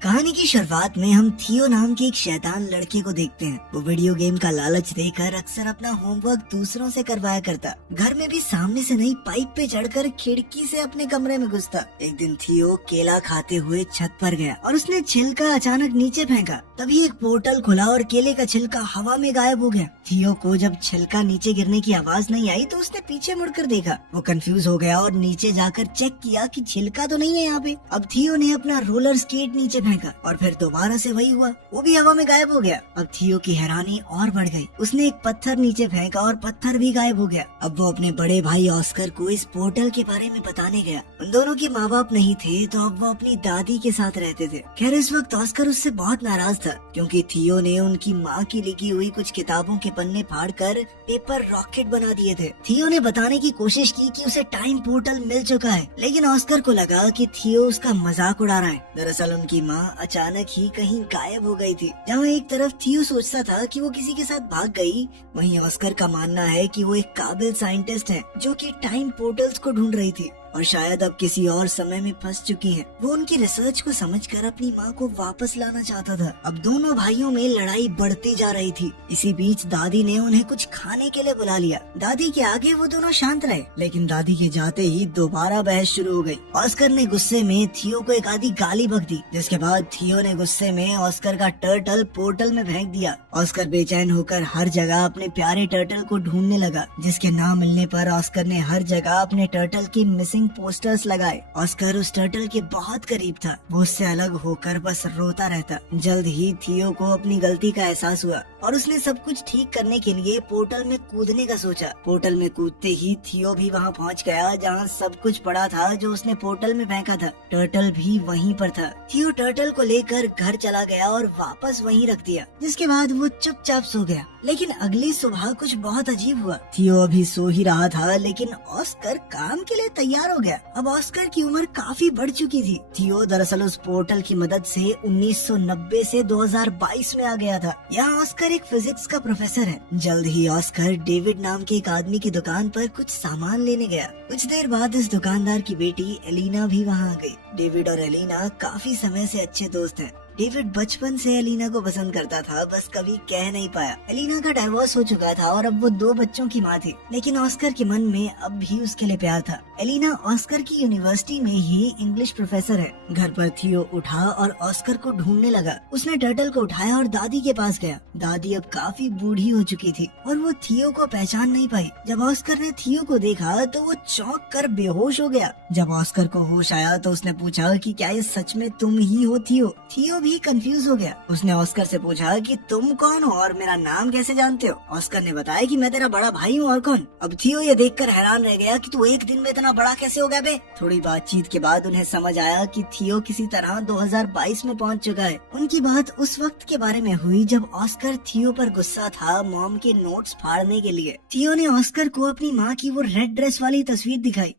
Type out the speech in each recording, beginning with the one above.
कहानी की शुरुआत में हम थियो नाम के एक शैतान लड़के को देखते हैं। वो वीडियो गेम का लालच देकर अक्सर अपना होमवर्क दूसरों से करवाया करता। घर में भी सामने से नहीं पाइप पे चढ़कर खिड़की से अपने कमरे में घुसता। एक दिन थियो केला खाते हुए छत पर गया और उसने छिलका अचानक नीचे फेंका। तभी एक पोर्टल खुला और केले का छिलका हवा में गायब हो गया। थियो को जब छिलका नीचे गिरने की आवाज नहीं आई तो उसने पीछे मुड़कर देखा। वो कंफ्यूज हो गया और नीचे जाकर चेक किया कि छिलका तो नहीं है यहाँ पे। अब थियो ने अपना रोलर स्केट नीचे फेंका और फिर दोबारा से वही हुआ, वो भी हवा में गायब हो गया। अब थियो की हैरानी और बढ़ गई। उसने एक पत्थर नीचे फेंका और पत्थर भी गायब हो गया। अब वो अपने बड़े भाई ऑस्कर को इस पोर्टल के बारे में बताने गया। उन दोनों के माँ बाप नहीं थे तो अब वो अपनी दादी के साथ रहते थे। खैर इस वक्त ऑस्कर उससे बहुत नाराज था क्योंकि थियो ने उनकी माँ की लिखी हुई कुछ किताबों के पन्ने फाड़कर पेपर रॉकेट बना दिए थे। थियो ने बताने की कोशिश की कि उसे टाइम पोर्टल मिल चुका है, लेकिन ऑस्कर को लगा कि थियो उसका मजाक उड़ा रहा है। दरअसल उनकी माँ अचानक ही कहीं गायब हो गई थी। जहाँ एक तरफ थियो सोचता था कि वो किसी के साथ भाग गई, वहीं ऑस्कर का मानना है कि वो एक काबिल साइंटिस्ट है जो कि टाइम पोर्टल्स को ढूंढ रही थी और शायद अब किसी और समय में फंस चुकी है। वो उनकी रिसर्च को समझकर अपनी माँ को वापस लाना चाहता था। अब दोनों भाइयों में लड़ाई बढ़ती जा रही थी। इसी बीच दादी ने उन्हें कुछ खाने के लिए बुला लिया। दादी के आगे वो दोनों शांत रहे, लेकिन दादी के जाते ही दोबारा बहस शुरू हो गई। ऑस्कर ने गुस्से में थियो को एक आधी गाली बक दी, जिसके बाद थियो ने गुस्से में ऑस्कर का टर्टल पोर्टल में फेंक दिया। ऑस्कर बेचैन होकर हर जगह अपने प्यारे टर्टल को ढूंढने लगा, जिसके ना मिलने पर ऑस्कर ने हर जगह अपने टर्टल की मिसिंग पोस्टर्स लगाए। ऑस्कर उस टर्टल के बहुत करीब था। वो उससे अलग होकर बस रोता रहता। जल्द ही थियो को अपनी गलती का एहसास हुआ और उसने सब कुछ ठीक करने के लिए पोर्टल में कूदने का सोचा। पोर्टल में कूदते ही थियो भी वहाँ पहुँच गया जहाँ सब कुछ पड़ा था जो उसने पोर्टल में फेंका था। टर्टल भी वहीं पर था। थियो टर्टल को लेकर घर चला गया और वापस वहीं रख दिया, जिसके बाद वो चुपचाप सो गया। लेकिन अगली सुबह कुछ बहुत अजीब हुआ। थियो अभी सो ही रहा था, लेकिन ऑस्कर काम के लिए तैयार हो गया। अब ऑस्कर की उम्र काफी बढ़ चुकी थी। थियो दरअसल उस पोर्टल की मदद से 1990 से 2022 में आ गया था। यहाँ ऑस्कर एक फिजिक्स का प्रोफेसर है। जल्द ही ऑस्कर डेविड नाम के एक आदमी की दुकान पर कुछ सामान लेने गया। कुछ देर बाद इस दुकानदार की बेटी एलिना भी वहाँ आ गई। डेविड और एलिना काफी समय से अच्छे दोस्त हैं। डेविड बचपन से एलिना को पसंद करता था, बस कभी कह नहीं पाया। एलिना का डाइवोर्स हो चुका था और अब वो 2 बच्चों की माँ थी, लेकिन ऑस्कर के मन में अब भी उसके लिए प्यार था। एलिना ऑस्कर की यूनिवर्सिटी में ही इंग्लिश प्रोफेसर है। घर पर थियो उठा और ऑस्कर को ढूंढने लगा। उसने टर्टल को उठाया और दादी के पास गया। दादी अब काफी बूढ़ी हो चुकी थी और वो थियो को पहचान नहीं पाई। जब ऑस्कर ने थियो को देखा तो वो चौंक कर बेहोश हो गया। जब ऑस्कर को होश आया तो उसने पूछा कि क्या ये सच में तुम ही हो थियो? थियो भी कंफ्यूज हो गया। उसने ऑस्कर से पूछा कि तुम कौन हो और मेरा नाम कैसे जानते हो? ऑस्कर ने बताया कि मैं तेरा बड़ा भाई हूँ, और कौन? अब थियो ये देखकर हैरान रह गया कि तू एक दिन में इतना बड़ा कैसे हो गया बे? थोड़ी बातचीत के बाद उन्हें समझ आया कि थियो किसी तरह 2022 में पहुँच चुका है। उनकी बात उस वक्त के बारे में हुई जब ऑस्कर थियो पर गुस्सा था मॉम के नोट्स फाड़ने के लिए। थियो ने ऑस्कर को अपनी माँ की वो रेड ड्रेस वाली तस्वीर दिखाई।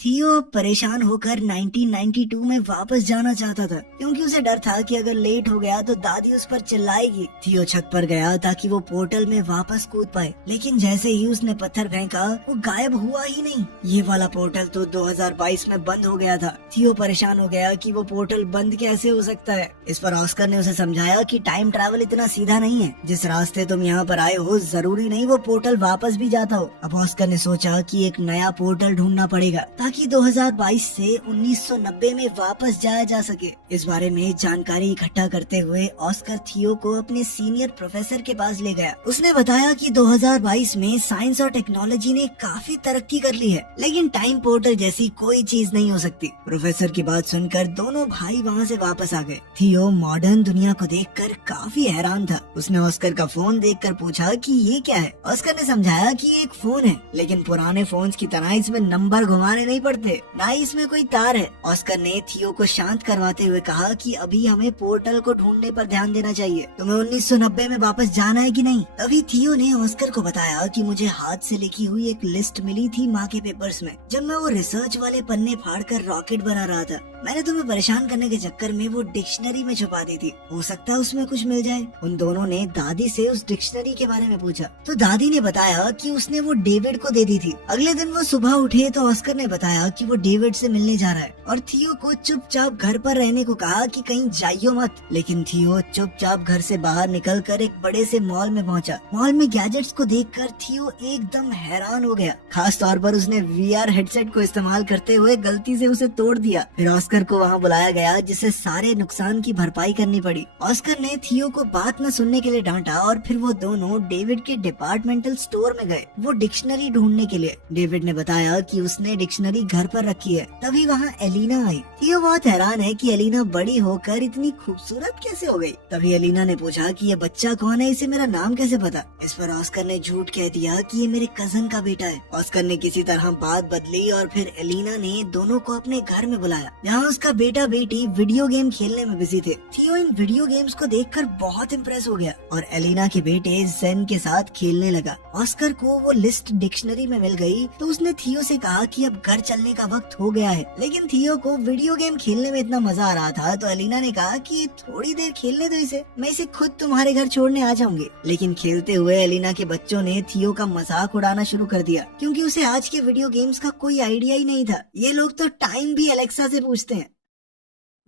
थियो परेशान होकर 1992 में वापस जाना चाहता था क्योंकि उसे डर था कि अगर लेट हो गया तो दादी उस पर चिल्लाएगी। थियो छत पर गया ताकि वो पोर्टल में वापस कूद पाए, लेकिन जैसे ही उसने पत्थर फेंका वो गायब हुआ ही नहीं। ये वाला पोर्टल तो 2022 में बंद हो गया था। थियो परेशान हो गया कि वो पोर्टल बंद कैसे हो सकता है। इस पर ऑस्कर ने उसे समझाया कि टाइम ट्रैवल इतना सीधा नहीं है। जिस रास्ते तुम यहाँ पर आए हो जरूरी नहीं वो पोर्टल वापस भी जाता हो। अब ऑस्कर ने सोचा कि एक नया पोर्टल ढूंढना पड़ेगा ताकि 2022 से 1990 में वापस जाया जा सके। इस बारे में जानकारी इकट्ठा करते हुए ऑस्कर थियो को अपने सीनियर प्रोफेसर के पास ले गया। उसने बताया कि 2022 में साइंस और टेक्नोलॉजी ने काफी तरक्की कर ली है, लेकिन टाइम पोर्टल जैसी कोई चीज नहीं हो सकती। प्रोफेसर की बात सुनकर दोनों भाई वहाँ से वापस आ गए। थियो मॉडर्न दुनिया को देखकर काफी हैरान था। उसने ऑस्कर का फोन देखकर पूछा कि ये क्या है। ऑस्कर ने समझाया कि ये एक फोन है, लेकिन पुराने फोन्स की तरह इसमें नंबर घुमाने नहीं पड़ते, ना ही इसमें कोई तार है। ऑस्कर ने थियो को शांत करवाते हुए कहा कि अभी हमें पोर्टल को ढूंढने पर ध्यान देना चाहिए। तुम्हें 1990 में वापस जाना है कि नहीं? तभी थियो ने ऑस्कर को बताया कि मुझे हाथ से लिखी हुई एक लिस्ट मिली थी माँ के पेपर्स में, जब मैं वो रिसर्च वाले पन्ने फाड़कर रॉकेट बना रहा था। मैंने तुम्हें परेशान करने के चक्कर में वो डिक्शनरी में छुपा दी थी। हो सकता है उसमें कुछ मिल जाए। उन दोनों ने दादी से उस डिक्शनरी के बारे में पूछा तो दादी ने बताया कि उसने वो डेविड को दे दी थी। अगले दिन वो सुबह उठे तो ऑस्कर ने बताया बताया कि वो डेविड से मिलने जा रहा है और थियो को चुपचाप घर पर रहने को कहा कि कहीं जाइयो मत। लेकिन थियो चुपचाप घर से बाहर निकलकर एक बड़े से मॉल में पहुंचा। मॉल में गैजेट्स को देखकर थियो एकदम हैरान हो गया। खास तौर पर उसने वीआर हेडसेट को इस्तेमाल करते हुए गलती से उसे तोड़ दिया। फिर ऑस्कर को वहाँ बुलाया गया जिसे सारे नुकसान की भरपाई करनी पड़ी। ऑस्कर ने थियो को बात न सुनने के लिए डांटा और फिर वो दोनों डेविड के डिपार्टमेंटल स्टोर में गए वो डिक्शनरी ढूंढने के लिए। डेविड ने बताया कि उसने डिक्शनरी घर पर रखी है। तभी वहाँ एलिना आई। थियो बहुत हैरान है कि एलिना बड़ी होकर इतनी खूबसूरत कैसे हो गई। तभी एलिना ने पूछा कि ये बच्चा कौन है, इसे मेरा नाम कैसे पता। इस पर ऑस्कर ने झूठ कह दिया कि ये मेरे कजन का बेटा है। ऑस्कर ने किसी तरह बात बदली और फिर एलिना ने दोनों को अपने घर में बुलाया जहाँ उसका बेटा बेटी वीडियो गेम खेलने में बिजी थे। थियो इन वीडियो गेम्स को देखकर बहुत इम्प्रेस हो गया और एलिना के बेटे जेन के साथ खेलने लगा। ऑस्कर को वो लिस्ट डिक्शनरी में मिल गई तो उसने थियो से कहा कि अब घर चलने का वक्त हो गया है। लेकिन थियो को वीडियो गेम खेलने में इतना मजा आ रहा था तो एलिना ने कहा कि थोड़ी देर खेलने दो इसे, मैं इसे खुद तुम्हारे घर छोड़ने आ जाऊंगी। लेकिन खेलते हुए एलिना के बच्चों ने थियो का मजाक उड़ाना शुरू कर दिया क्योंकि उसे आज के वीडियो गेम्स का कोई आइडिया ही नहीं था। ये लोग तो टाइम भी एलेक्सा से पूछते हैं।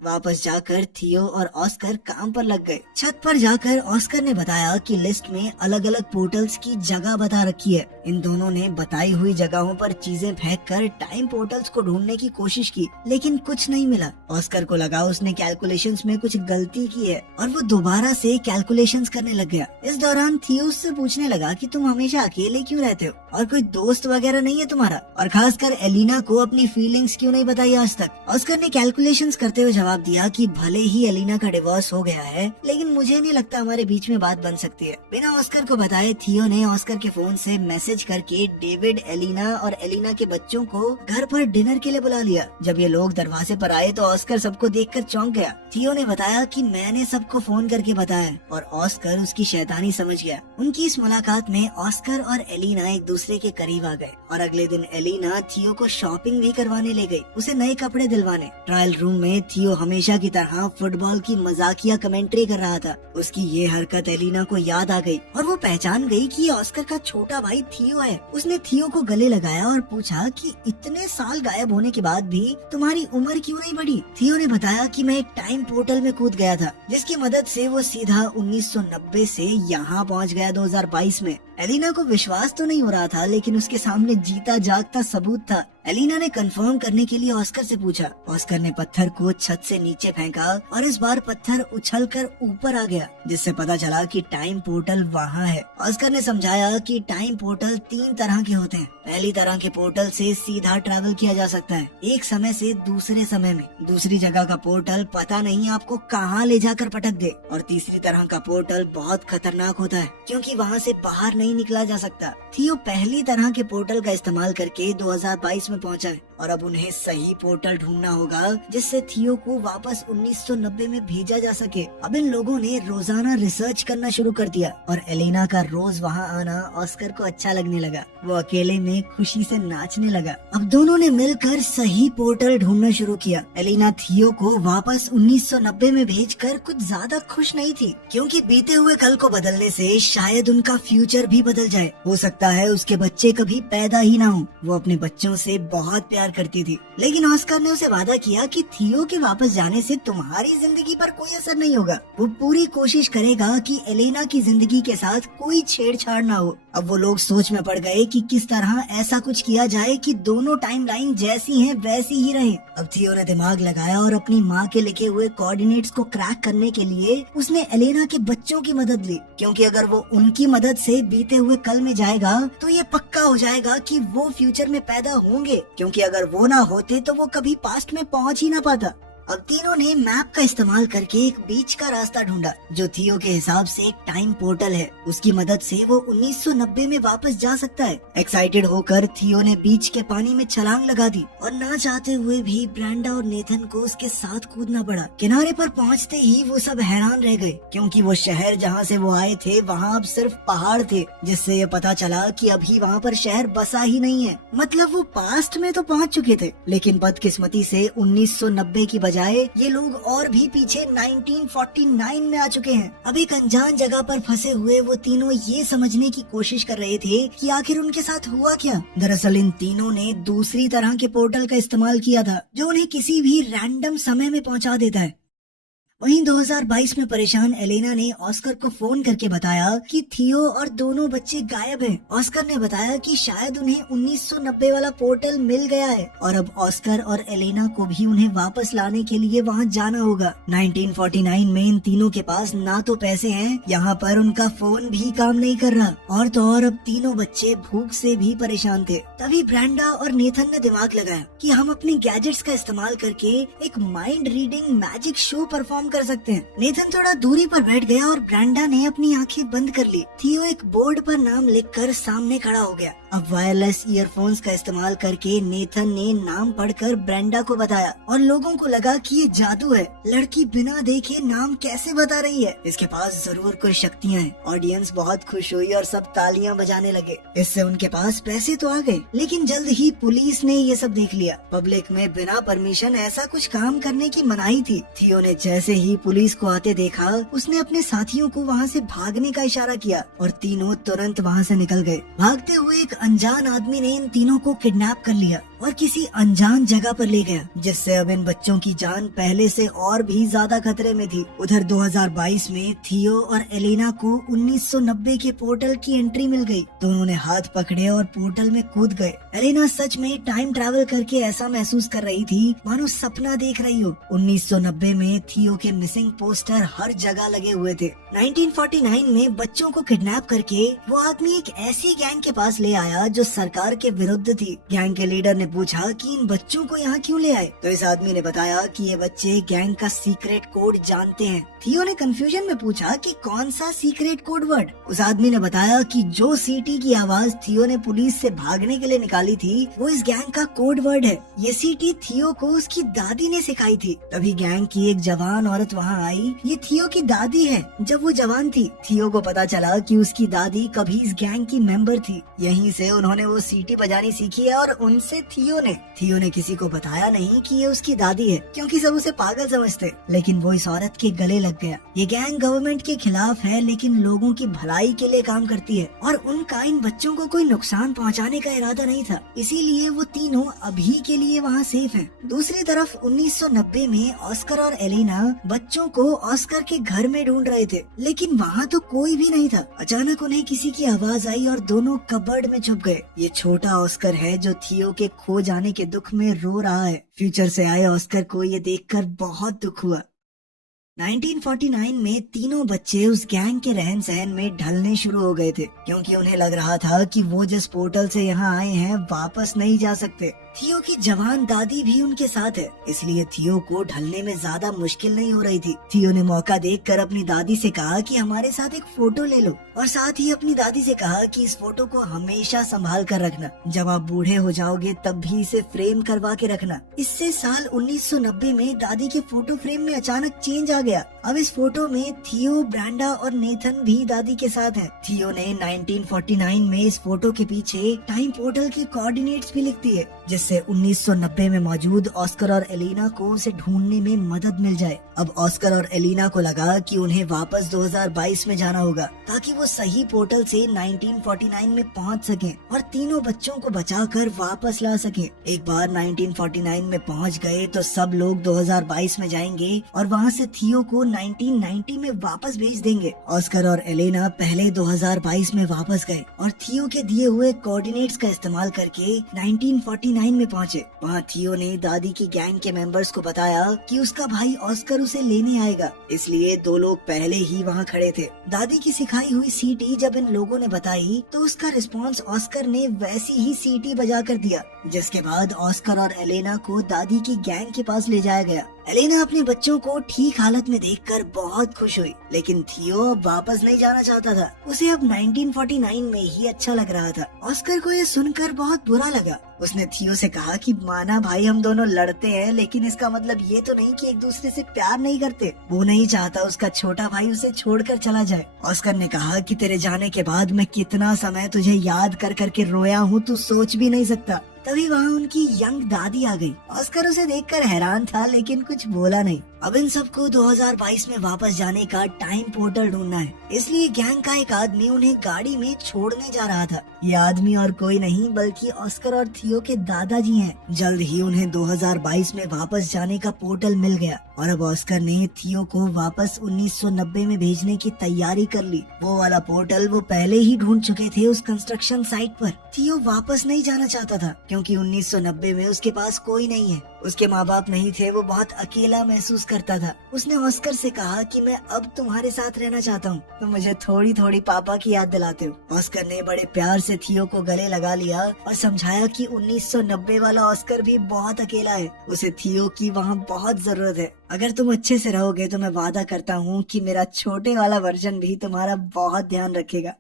वापस जाकर थियो और ऑस्कर काम पर लग गए। छत पर जाकर ऑस्कर ने बताया कि लिस्ट में अलग अलग पोर्टल्स की जगह बता रखी है। इन दोनों ने बताई हुई जगहों पर चीजें फेंककर टाइम पोर्टल्स को ढूंढने की कोशिश की लेकिन कुछ नहीं मिला। ऑस्कर को लगा उसने कैलकुलेशंस में कुछ गलती की है और वो दोबारा से कैलकुलेशंस करने लग गया। इस दौरान थियो उससे पूछने लगा कि तुम हमेशा अकेले क्यों रहते हो और कोई दोस्त वगैरह नहीं है तुम्हारा, और खासकर एलिना को अपनी फीलिंग्स क्यों नहीं बताई आज तक। ऑस्कर ने कैलकुलेशंस करते हुए जवाब दिया कि भले ही एलिना का डिवोर्स हो गया है लेकिन मुझे नहीं लगता हमारे बीच में बात बन सकती है। बिना ऑस्कर को बताए थियो ने ऑस्कर के फोन से मैसेज करके डेविड, एलिना और एलिना के बच्चों को घर पर डिनर के लिए बुला लिया। जब ये लोग दरवाजे पर आए तो ऑस्कर सबको देखकर चौंक गया। थियो ने बताया कि मैंने सबको फोन करके बताया और ऑस्कर उसकी शैतानी समझ गया। उनकी इस मुलाकात में ऑस्कर और एलिना एक दूसरे के करीब आ गए और अगले दिन एलिना थियो को शॉपिंग भी करवाने ले गई, उसे नए कपड़े दिलवाने। ट्रायल रूम में थियो हमेशा की तरह फुटबॉल की मजाकिया कमेंट्री कर रहा था। उसकी ये हरकत एलिना को याद आ गई और वो पहचान गई कि ये ऑस्कर का छोटा भाई थियो है। उसने थियो को गले लगाया और पूछा कि इतने साल गायब होने के बाद भी तुम्हारी उम्र क्यों नहीं बढ़ी। थियो ने बताया कि मैं एक टाइम पोर्टल में कूद गया था जिसकी मदद से वो सीधा 1990 से यहाँ पहुँच गया 2022 में। एलिना को विश्वास तो नहीं हो रहा था लेकिन उसके सामने जीता जागता सबूत था। एलिना ने कंफर्म करने के लिए ऑस्कर से पूछा। ऑस्कर ने पत्थर को छत से नीचे फेंका और इस बार पत्थर उछलकर ऊपर आ गया जिससे पता चला कि टाइम पोर्टल वहाँ है। ऑस्कर ने समझाया कि टाइम पोर्टल 3 तरह के होते हैं। पहली तरह के पोर्टल से सीधा ट्रैवल किया जा सकता है एक समय से दूसरे समय में। दूसरी जगह का पोर्टल पता नहीं आपको कहाँ ले जाकर पटक दे। और तीसरी तरह का पोर्टल बहुत खतरनाक होता है क्योंकि वहाँ से बाहर नहीं निकला जा सकता। थियो पहली तरह के पोर्टल का इस्तेमाल करके 2022 में पहुंचा है और अब उन्हें सही पोर्टल ढूंढना होगा जिससे थियो को वापस 1990 में भेजा जा सके। अब इन लोगों ने रोजाना रिसर्च करना शुरू कर दिया और एलिना का रोज वहाँ आना ऑस्कर को अच्छा लगने लगा। वो अकेले में खुशी से नाचने लगा। अब दोनों ने मिलकर सही पोर्टल ढूंढना शुरू किया। एलिना थियो को वापस 1990 में भेजकर कुछ ज्यादा खुश नहीं थी क्योंकि बीते हुए कल को बदलने से शायद उनका फ्यूचर भी बदल जाए। हो सकता है उसके बच्चे कभी पैदा ही ना हो। वो अपने बच्चों से बहुत प्यार करती थी लेकिन ऑस्कर ने उसे वादा किया कि थियो के वापस जाने से तुम्हारी जिंदगी पर कोई असर नहीं होगा। वो पूरी कोशिश करेगा कि एलिना की जिंदगी के साथ कोई छेड़छाड़ ना हो। अब वो लोग सोच में पड़ गए कि किस तरह ऐसा कुछ किया जाए कि दोनों टाइमलाइन जैसी हैं वैसी ही रहे। अब थियो ने दिमाग लगाया और अपनी माँ के लिखे हुए कोऑर्डिनेट्स को क्रैक करने के लिए उसने एलिना के बच्चों की मदद ली क्योंकि अगर वो उनकी मदद से बीते हुए कल में जाएगा तो ये पक्का हो जाएगा कि वो फ्यूचर में पैदा होंगे क्योंकि अगर वो ना होते तो वो कभी पास्ट में पहुंच ही ना पाता। अब तीनों ने मैप का इस्तेमाल करके एक बीच का रास्ता ढूंढा जो थियो के हिसाब से एक टाइम पोर्टल है। उसकी मदद से वो 1990 में वापस जा सकता है। एक्साइटेड होकर थियो ने बीच के पानी में छलांग लगा दी और ना चाहते हुए भी ब्रेंडा और नेथन को उसके साथ कूदना पड़ा। किनारे पर पहुंचते ही वो सब हैरान रह गए क्योंकि वो शहर जहाँ से वो आए थे वहाँ अब सिर्फ पहाड़ थे, जिससे ये पता चला कि अभी वहाँ पर शहर बसा ही नहीं है। मतलब वो पास्ट में तो पहुँच चुके थे लेकिन बदकिस्मती से 1990 की बजाय ये लोग और भी पीछे 1949 में आ चुके हैं। अब एक अनजान जगह पर फंसे हुए वो तीनों ये समझने की कोशिश कर रहे थे कि आखिर उनके साथ हुआ क्या। दरअसल इन तीनों ने दूसरी तरह के पोर्टल का इस्तेमाल किया था जो उन्हें किसी भी रैंडम समय में पहुंचा देता है। वहीं 2022 में परेशान एलेना ने ऑस्कर को फोन करके बताया कि थियो और दोनों बच्चे गायब हैं। ऑस्कर ने बताया कि शायद उन्हें 1990 वाला पोर्टल मिल गया है और अब ऑस्कर और एलेना को भी उन्हें वापस लाने के लिए वहां जाना होगा। 1949 में इन तीनों के पास ना तो पैसे हैं, यहाँ पर उनका फोन भी काम नहीं कर रहा और तो और अब तीनों बच्चे भूख से भी परेशान थे। तभी ब्रेंडा और नेथन ने दिमाग लगाया कि हम अपने गैजेट्स का इस्तेमाल करके एक mind reading magic show perform कर सकते हैं। नेथन थोड़ा दूरी पर बैठ गया और ब्रेंडा ने अपनी आंखें बंद कर ली। थियो एक बोर्ड पर नाम लिखकर सामने खड़ा हो गया। अब वायरलेस ईयरफोन्स का इस्तेमाल करके नेथन ने नाम पढ़कर ब्रेंडा को बताया और लोगों को लगा कि ये जादू है। लड़की बिना देखे नाम कैसे बता रही है, इसके पास जरूर कोई शक्तियाँ हैं। ऑडियंस बहुत खुश हुई और सब तालियां बजाने लगे। इससे उनके पास पैसे तो आ गए, लेकिन जल्द ही पुलिस ने ये सब देख लिया। पब्लिक में बिना परमिशन ऐसा कुछ काम करने की मनाही थी। थियो ने जैसे ही पुलिस को आते देखा, उसने अपने साथियों को वहाँ से भागने का इशारा किया और तीनों तुरंत वहाँ से निकल गए। भागते हुए एक अनजान आदमी ने इन तीनों को किडनैप कर लिया और किसी अनजान जगह पर ले गया, जिससे अब इन बच्चों की जान पहले से और भी ज्यादा खतरे में थी। उधर 2022 में थियो और एलेना को 1990 के पोर्टल की एंट्री मिल गई। दोनों ने हाथ पकड़े और पोर्टल में कूद गए। एलेना सच में टाइम ट्रैवल करके ऐसा महसूस कर रही थी मानो सपना देख रही हो। 1990 में थियो के मिसिंग पोस्टर हर जगह लगे हुए थे। 1949 में बच्चों को किडनैप करके वो आदमी एक ऐसी गैंग के पास ले आया जो सरकार के विरुद्ध थी। गैंग के लीडर ने पूछा कि इन बच्चों को यहाँ क्यों ले आए, तो इस आदमी ने बताया कि ये बच्चे गैंग का सीक्रेट कोड जानते हैं। थियो ने कंफ्यूजन में पूछा कि कौन सा सीक्रेट कोड वर्ड। उस आदमी ने बताया कि जो सीटी की आवाज थियो ने पुलिस से भागने के लिए निकाली थी वो इस गैंग का कोड वर्ड है। ये सीटी थियो को उसकी दादी ने सिखाई थी। तभी गैंग की एक जवान औरत वहाँ आई। ये थियो की दादी है जब वो जवान थी। थियो को पता चला कि उसकी दादी कभी इस गैंग की मेंबर थी। यहीं से उन्होंने वो सीटी बजानी सीखी है और उनसे थियो ने किसी को बताया नहीं कि ये उसकी दादी है, क्योंकि सब उसे पागल समझते। लेकिन वो इस औरत के गले लग गया। ये गैंग गवर्नमेंट के खिलाफ है, लेकिन लोगों की भलाई के लिए काम करती है और उनका इन बच्चों को कोई नुकसान पहुंचाने का इरादा नहीं था। इसीलिए वो तीनों अभी के लिए वहाँ सेफ हैं। दूसरी तरफ 1990 में ऑस्कर और एलेना बच्चों को ऑस्कर के घर में ढूंढ रहे थे, लेकिन वहाँ तो कोई भी नहीं था। अचानक उन्हें किसी की आवाज आई और दोनों कबर्ड में छुप गए। ये छोटा ऑस्कर है जो थियो के खो जाने के दुख में रो रहा है। फ्यूचर से आए ऑस्कर को ये देखकर बहुत दुख हुआ। 1949 में तीनों बच्चे उस गैंग के रहन सहन में ढलने शुरू हो गए थे, क्योंकि उन्हें लग रहा था कि वो जिस पोर्टल से यहाँ आए हैं वापस नहीं जा सकते। थियो की जवान दादी भी उनके साथ है, इसलिए थियो को ढलने में ज्यादा मुश्किल नहीं हो रही थी। थियो ने मौका देखकर अपनी दादी से कहा कि हमारे साथ एक फोटो ले लो और साथ ही अपनी दादी से कहा कि इस फोटो को हमेशा संभाल कर रखना। जब आप बूढ़े हो जाओगे तब भी इसे फ्रेम करवा के रखना। इससे साल 1990 में दादी के फोटो फ्रेम में अचानक चेंज आ गया। अब इस फोटो में थियो, ब्रेंडा और नेथन भी दादी के साथ हैं। थियो ने 1949 में इस फोटो के पीछे टाइम पोर्टल के कोऑर्डिनेट्स भी लिख दिए, जिससे 1990 में मौजूद ऑस्कर और एलेना को उसे ढूंढने में मदद मिल जाए। अब ऑस्कर और एलेना को लगा कि उन्हें वापस 2022 में जाना होगा ताकि वो सही पोर्टल से 1949 में पहुंच सकें और तीनों बच्चों को बचाकर वापस ला सकें। एक बार 1949 में पहुंच गए तो सब लोग 2022 में जाएंगे और वहां से थियो को 1990 में वापस भेज देंगे। ऑस्कर और एलेना पहले 2022 में वापस गए और थियो के दिए हुए कोऑर्डिनेट्स का इस्तेमाल करके 1949 में पहुंचे। वहाँ थियो ने दादी की गैंग के मेंबर्स को बताया कि उसका भाई ऑस्कर उसे लेने आएगा, इसलिए दो लोग पहले ही वहाँ खड़े थे। दादी की सिखाई हुई सीटी जब इन लोगों ने बताई तो उसका रिस्पॉन्स ऑस्कर ने वैसी ही सीटी बजा कर दिया, जिसके बाद ऑस्कर और एलेना को दादी की गैंग के पास ले जाया गया। एलेना अपने बच्चों को ठीक हालत में देखकर बहुत खुश हुई, लेकिन थियो अब वापस नहीं जाना चाहता था। उसे अब 1949 में ही अच्छा लग रहा था। ऑस्कर को ये सुनकर बहुत बुरा लगा। उसने थियो से कहा कि माना भाई हम दोनों लड़ते हैं, लेकिन इसका मतलब ये तो नहीं कि एक दूसरे से प्यार नहीं करते। वो नहीं चाहता उसका छोटा भाई उसे छोड़कर चला जाए। ऑस्कर ने कहा कि तेरे जाने के बाद मैं कितना समय तुझे याद कर करके रोया हूँ, तू सोच भी नहीं सकता। तभी वहाँ उनकी यंग दादी आ गई। ऑस्कर उसे देखकर हैरान था लेकिन कुछ बोला नहीं। अब इन सबको 2022 में वापस जाने का टाइम पोर्टल ढूंढना है, इसलिए गैंग का एक आदमी उन्हें गाड़ी में छोड़ने जा रहा था। ये आदमी और कोई नहीं बल्कि ऑस्कर और थियो के दादाजी हैं। जल्द ही उन्हें 2022 में वापस जाने का पोर्टल मिल गया और अब ऑस्कर ने थियो को वापस 1990 में भेजने की तैयारी कर ली। वो वाला पोर्टल वो पहले ही ढूंढ चुके थे उस कंस्ट्रक्शन साइट पर। थियो वापस नहीं जाना चाहता था क्योंकि 1990 में उसके पास कोई नहीं है, उसके माँ बाप नहीं थे, वो बहुत अकेला महसूस करता था। उसने ऑस्कर से कहा कि मैं अब तुम्हारे साथ रहना चाहता हूँ, तुम मुझे थोड़ी थोड़ी पापा की याद दिलाते हो। ऑस्कर ने बड़े प्यार से थियो को गले लगा लिया और समझाया कि 1990 वाला ऑस्कर भी बहुत अकेला है, उसे थियो की वहाँ बहुत जरूरत है। अगर तुम अच्छे से रहोगे तो मैं वादा करता हूँ कि मेरा छोटे वाला वर्जन भी तुम्हारा बहुत ध्यान रखेगा।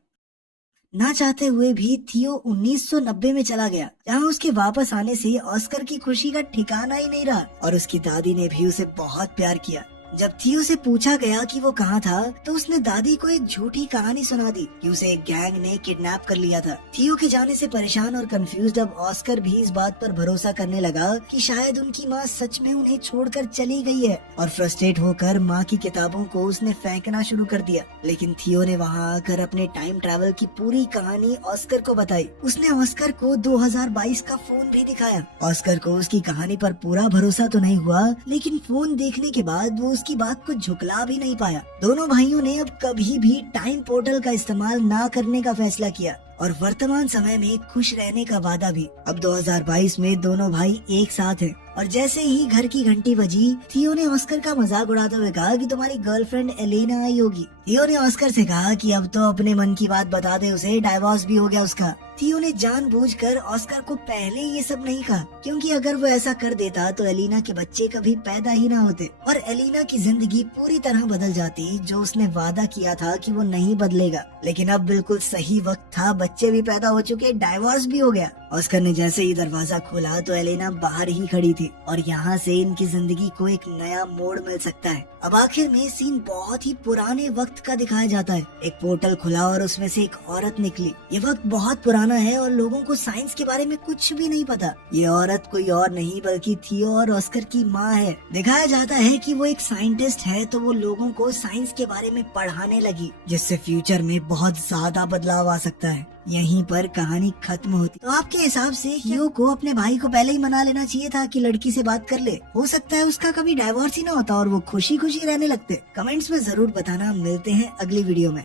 ना चाहते हुए भी थियो 1990 में चला गया, जहाँ उसके वापस आने से ऑस्कर की खुशी का ठिकाना ही नहीं रहा और उसकी दादी ने भी उसे बहुत प्यार किया। जब थियो से पूछा गया कि वो कहाँ था तो उसने दादी को एक झूठी कहानी सुना दी कि उसे एक गैंग ने किडनैप कर लिया था। थियो के जाने से परेशान और कंफ्यूज्ड अब ऑस्कर भी इस बात पर भरोसा करने लगा कि शायद उनकी माँ सच में उन्हें छोड़कर चली गई है और फ्रस्ट्रेट होकर माँ की किताबों को उसने फेंकना शुरू कर दिया। लेकिन थियो ने वहाँ आकर अपने टाइम ट्रैवल की पूरी कहानी ऑस्कर को बताई। उसने ऑस्कर को 2022 का फोन भी दिखाया। ऑस्कर को उसकी कहानी पर पूरा भरोसा तो नहीं हुआ, लेकिन फोन देखने के बाद वो उसकी बात को झुकला भी नहीं पाया। दोनों भाइयों ने अब कभी भी टाइम पोर्टल का इस्तेमाल ना करने का फैसला किया और वर्तमान समय में खुश रहने का वादा भी। अब 2022 में दोनों भाई एक साथ हैं और जैसे ही घर की घंटी बजी, थियो ने ऑस्कर का मजाक उड़ाते हुए कहा कि तुम्हारी गर्लफ्रेंड एलेना आई होगी। थियो ने ऑस्कर से कहा कि अब तो अपने मन की बात बता दे उसे, डाइवोर्स भी हो गया उसका। थियो ने जानबूझकर ऑस्कर को पहले ये सब नहीं कहा क्योंकि अगर वो ऐसा कर देता तो एलिना के बच्चे कभी पैदा ही ना होते और एलिना की जिंदगी पूरी तरह बदल जाती, जो उसने वादा किया था कि वो नहीं बदलेगा। लेकिन अब बिल्कुल सही वक्त था, बच्चे भी पैदा हो चुके, डाइवोर्स भी हो गया। ऑस्कर ने जैसे ही दरवाजा खोला तो एलेना बाहर ही खड़ी थी और यहाँ से इनकी जिंदगी को एक नया मोड़ मिल सकता है। अब आखिर में सीन बहुत ही पुराने वक्त का दिखाया जाता है। एक पोर्टल खुला और उसमें से एक औरत निकली। ये वक्त बहुत पुराना है और लोगों को साइंस के बारे में कुछ भी नहीं पता। ये औरत कोई और नहीं बल्कि थियो और ऑस्कर की माँ है। दिखाया जाता है कि वो एक साइंटिस्ट है तो वो लोगों को साइंस के बारे में पढ़ाने लगी, जिससे फ्यूचर में बहुत ज्यादा बदलाव आ सकता है। यहीं पर कहानी खत्म होती। तो आपके हिसाब से थियो को अपने भाई को पहले ही मना लेना चाहिए था कि लड़की से बात कर ले, हो सकता है उसका कभी डाइवोर्स ही ना होता और वो खुशी खुशी रहने लगते। कमेंट्स में जरूर बताना। मिलते हैं अगली वीडियो में।